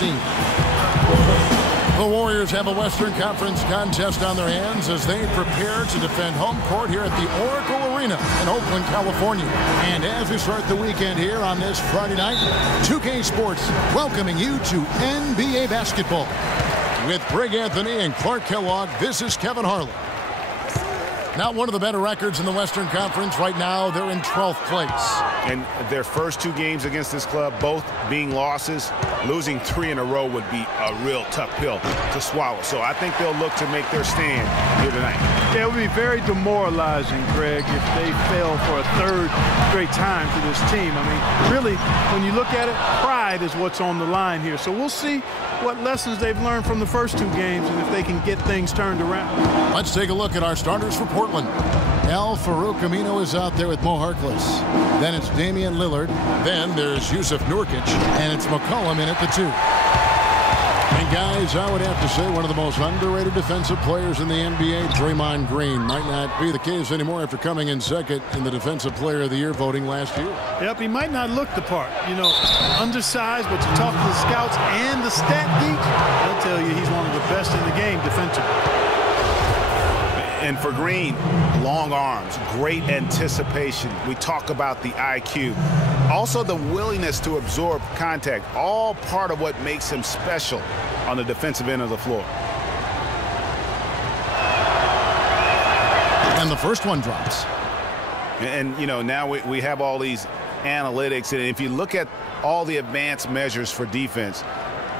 scene. The Warriors have a Western Conference contest on their hands as they prepare to defend home court here at the Oracle Arena in Oakland, California. And as we start the weekend here on this Friday night, 2K Sports welcoming you to NBA basketball. With Greg Anthony and Clark Kellogg, this is Kevin Harlan. Not one of the better records in the Western Conference right now. They're in 12th place. And their first 2 games against this club, both being losses, losing 3 in a row would be a real tough pill to swallow. So I think they'll look to make their stand here tonight. Yeah, it would be very demoralizing, Greg, if they fail for a 3rd straight time to this team. I mean, really, when you look at it, pride is what's on the line here. So we'll see what lessons they've learned from the first 2 games and if they can get things turned around. Let's take a look at our starters for Portland. Al-Farouq Amino is out there with Mo Harkless. Then it's Damian Lillard. Then there's Yusuf Nurkic. And it's McCollum in at the 2. And guys, I would have to say one of the most underrated defensive players in the NBA, Draymond Green. Might not be the case anymore after coming in second in the Defensive Player of the Year voting last year. Yep, he might not look the part. You know, undersized, but you talk to the scouts and the stat geeks, they'll tell you he's one of the best in the game defensively. And for Green, long arms, great anticipation. We talk about the IQ. Also the willingness to absorb contact, all part of what makes him special on the defensive end of the floor. And the first one drops. And you know, now we have all these analytics, and if you look at all the advanced measures for defense,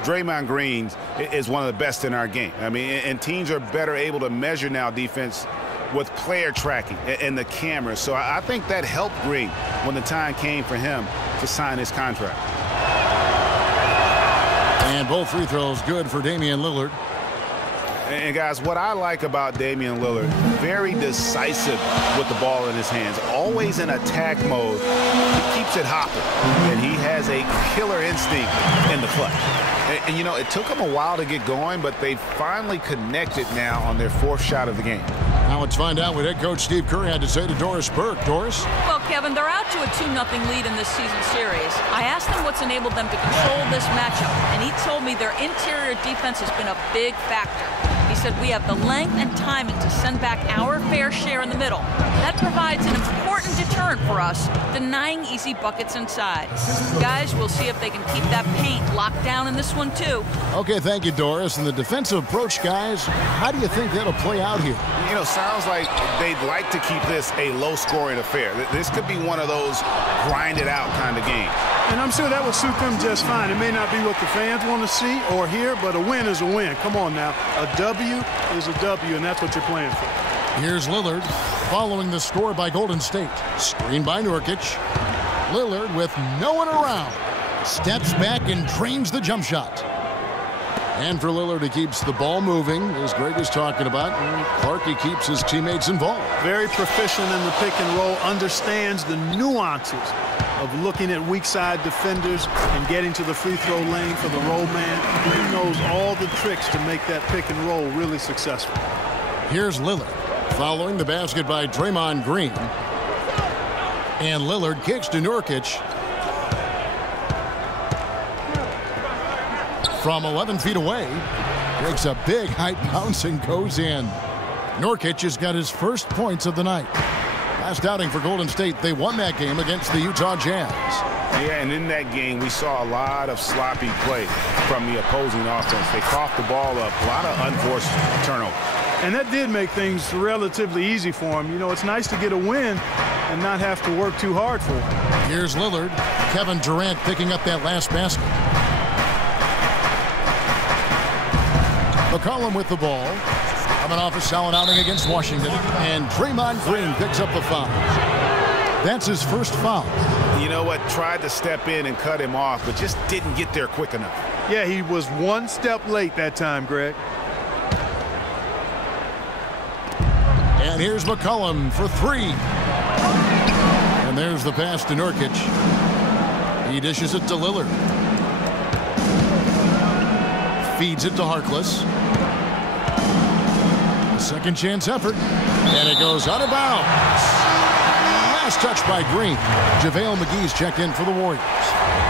Draymond Green is one of the best in our game. I mean, and teams are better able to measure now defense with player tracking and the cameras. So I think that helped Green when the time came for him to sign his contract. And both free throws good for Damian Lillard. And guys, what I like about Damian Lillard, very decisive with the ball in his hands, always in attack mode. He keeps it hopping, and he has a killer instinct in the clutch. And you know, it took them a while to get going, but they finally connected now on their 4th shot of the game. Now let's find out what head coach Steve Kerr had to say to Doris Burke. Doris? Well, Kevin, they're out to a 2-0 lead in this season series. I asked him what's enabled them to control this matchup, and he told me their interior defense has been a big factor. He said we have the length and timing to send back our fair share in the middle. That provides an important deterrent for us, denying easy buckets inside. Guys, we'll see if they can keep that paint locked down in this one, too. Okay, thank you, Doris. And the defensive approach, guys, how do you think that'll play out here? You know, sounds like they'd like to keep this a low-scoring affair. This could be one of those grind-it-out kind of games. And I'm sure that would suit them just fine. It may not be what the fans want to see or hear, but a win is a win. Come on now. A W is a W, and that's what you're playing for. Here's Lillard following the score by Golden State. Screen by Nurkic. Lillard with no one around. Steps back and trains the jump shot. And for Lillard, he keeps the ball moving, as Greg is talking about. And Clark, he keeps his teammates involved. Very proficient in the pick and roll, understands the nuances of looking at weak side defenders and getting to the free throw lane for the roll man. He knows all the tricks to make that pick and roll really successful. Here's Lillard following the basket by Draymond Green. And Lillard kicks to Nurkic. From 11 feet away, breaks a big high bounce and goes in. Nurkic has got his first points of the night. Last outing for Golden State, they won that game against the Utah Jazz. Yeah, and in that game, we saw a lot of sloppy play from the opposing offense. They coughed the ball up, a lot of unforced turnovers. And that did make things relatively easy for him. You know, it's nice to get a win and not have to work too hard for it. Here's Lillard. Kevin Durant picking up that last basket. McCollum with the ball. Coming off a solid outing against Washington. And Draymond Green picks up the foul. That's his first foul. You know what? Tried to step in and cut him off, but just didn't get there quick enough. Yeah, he was one step late that time, Greg. And here's McCollum for 3. And there's the pass to Nurkic. He dishes it to Lillard. Feeds it to Harkless. Second chance effort. And it goes out of bounds. Last touch by Green. JaVale McGee's checked in for the Warriors.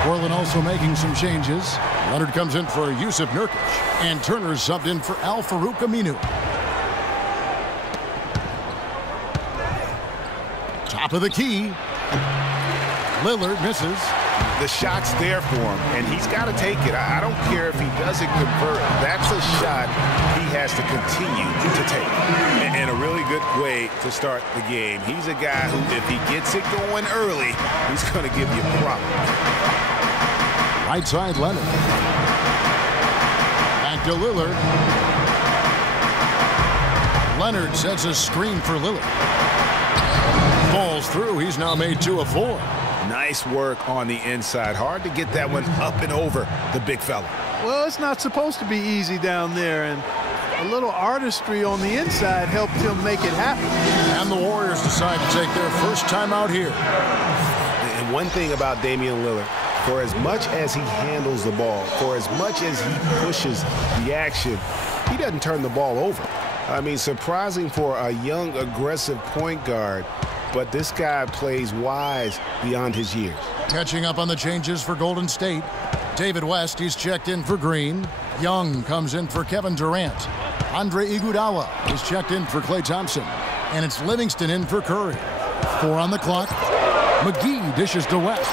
Portland also making some changes. Leonard comes in for Yusuf Nurkic, and Turner's subbed in for Al-Farouq Aminu. Top of the key. Lillard misses. The shot's there for him, and he's got to take it. I don't care if he doesn't convert. That's a shot he has to continue to take. And a really good way to start the game. He's a guy who, if he gets it going early, he's going to give you problems. Right side, Leonard. Back to Lillard. Leonard sets a screen for Lillard. Falls through. He's now made 2 of 4. Nice work on the inside. Hard to get that one up and over the big fella. Well, it's not supposed to be easy down there, and a little artistry on the inside helped him make it happen. And the Warriors decide to take their first timeout here. And one thing about Damian Lillard, for as much as he handles the ball, for as much as he pushes the action, he doesn't turn the ball over. I mean, surprising for a young, aggressive point guard. But this guy plays wise beyond his years. Catching up on the changes for Golden State. David West, he's checked in for Green. Young comes in for Kevin Durant. Andre Iguodala is checked in for Klay Thompson. And it's Livingston in for Curry. 4 on the clock. McGee dishes to West.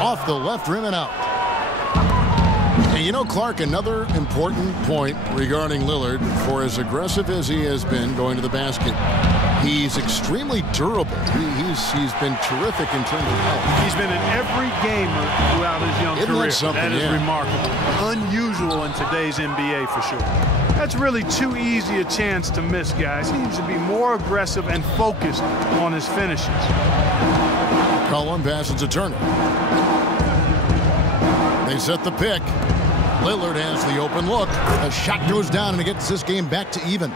Off the left rim and out. And you know, Clark, another important point regarding Lillard, for as aggressive as he has been going to the basket, he's extremely durable. He's been terrific in terms of health. He's been in every game throughout his young career. That is remarkable. Unusual in today's NBA for sure. That's really too easy a chance to miss, guys. He needs to be more aggressive and focused on his finishes. Cullen passes to Turner. They set the pick. Lillard has the open look. A shot goes down and it gets this game back to even.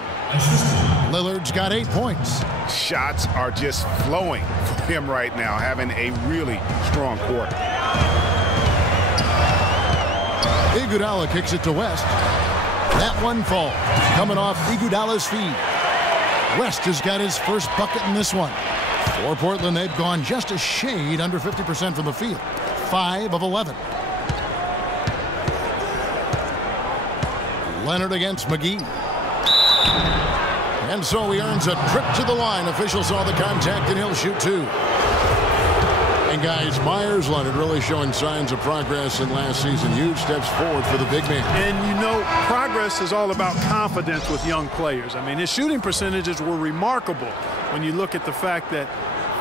Lillard's got 8 points. Shots are just flowing for him right now, having a really strong quarter. Iguodala kicks it to West. That one falls, coming off Iguodala's feed. West has got his first bucket in this one. For Portland, they've gone just a shade under 50% from the field. 5 of 11. Leonard against McGee. And so he earns a trip to the line. Officials saw the contact and he'll shoot 2. And guys, Myers Leonard really showing signs of progress in last season. Huge steps forward for the big man. And you know, progress is all about confidence with young players. I mean, his shooting percentages were remarkable when you look at the fact that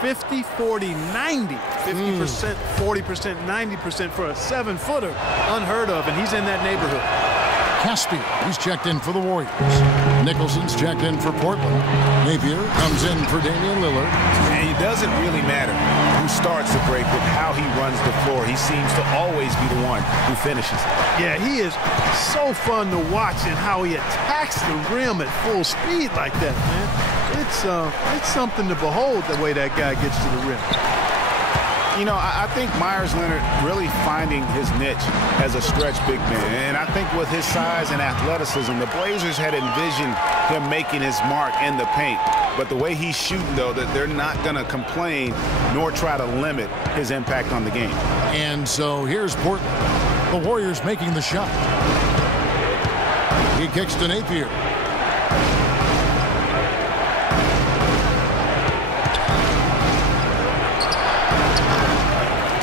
50, 40, 90, 50%, 40%, 90% for a 7-footer. Unheard of, and he's in that neighborhood. Caspi, he's checked in for the Warriors. Nicholson's checked in for Portland. Napier comes in for Damian Lillard. And it doesn't really matter who starts the break, but how he runs the floor. He seems to always be the one who finishes. Yeah, he is so fun to watch in how he attacks the rim at full speed like that, man. It's something to behold the way that guy gets to the rim. You know, I think Myers Leonard really finding his niche as a stretch big man. And I think with his size and athleticism, the Blazers had envisioned him making his mark in the paint. But the way he's shooting, though, that they're not going to complain nor try to limit his impact on the game. And so here's Portland. The Warriors making the shot. He kicks to Napier.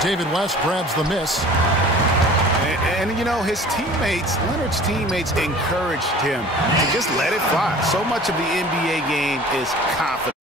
David West grabs the miss. And you know, his teammates, Leonard's teammates, encouraged him to just let it fly. So much of the NBA game is confidence.